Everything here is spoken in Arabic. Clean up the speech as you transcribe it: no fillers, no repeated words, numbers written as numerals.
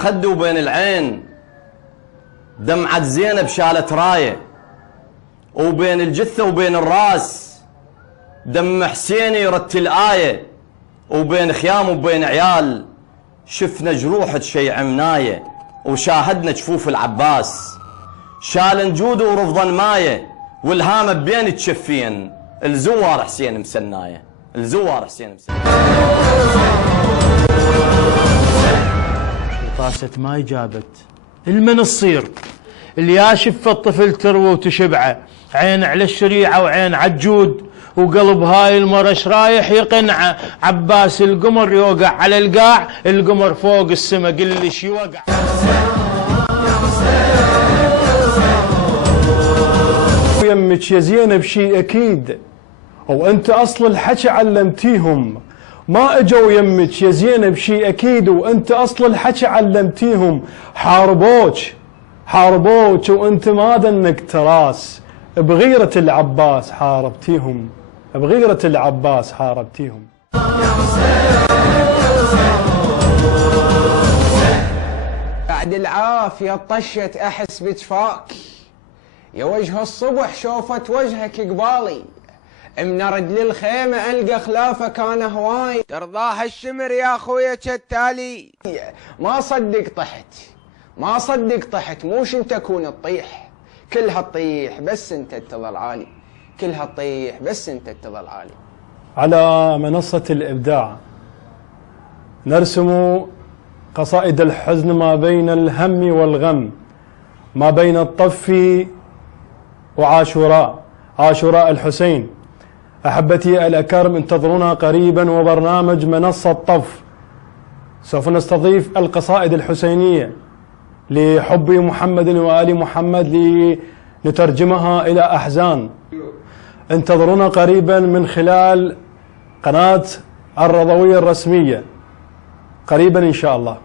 الخد وبين العين دمعة زينب شالت راية، وبين الجثة وبين الراس دم حسين يرتل آية، وبين خيام وبين عيال شفنا جروح شيع مناية، وشاهدنا جفوف العباس شال جود ورفضا ماية، والهامة بين تشفين الزوار حسين مسناية، الزوار حسين مسناية. طاسة ماي جابت المن الصير اللي ياشف الطفل تروى وتشبعه، عين على الشريعة وعين عجود، وقلب هاي المرش رايح يقنعه. عباس القمر يوقع على القاع، القمر فوق السما قل لي شي وقع. يمك يا زينب شي اكيد، وانت اصل الحكي علمتيهم. ما اجوا يمك يا زينب شي اكيد، وانت اصل الحكي علمتيهم. حاربوك وانت ما ذنك تراس، بغيرة العباس حاربتيهم، بغيرة العباس حاربتيهم. بعد العافية طشت احس بجفاك، يا وجه الصبح شوفت وجهك قبالي، من ارد للخيمة القى خلافك انا هواي. ترضاها الشمر يا اخويا كالتالي، ما صدق طحت، موش انت تكون تطيح، كلها تطيح بس انت تظل عالي، كلها تطيح بس انت تظل عالي. على منصة الإبداع نرسم قصائد الحزن ما بين الهم والغم، ما بين الطف وعاشوراء، عاشوراء الحسين. أحبتي الأكارم انتظرونا قريبا وبرنامج منصة طف، سوف نستضيف القصائد الحسينية لحب محمد وآل محمد لنترجمها إلى أحزان. انتظرونا قريبا من خلال قناة الرضوية الرسمية، قريبا إن شاء الله.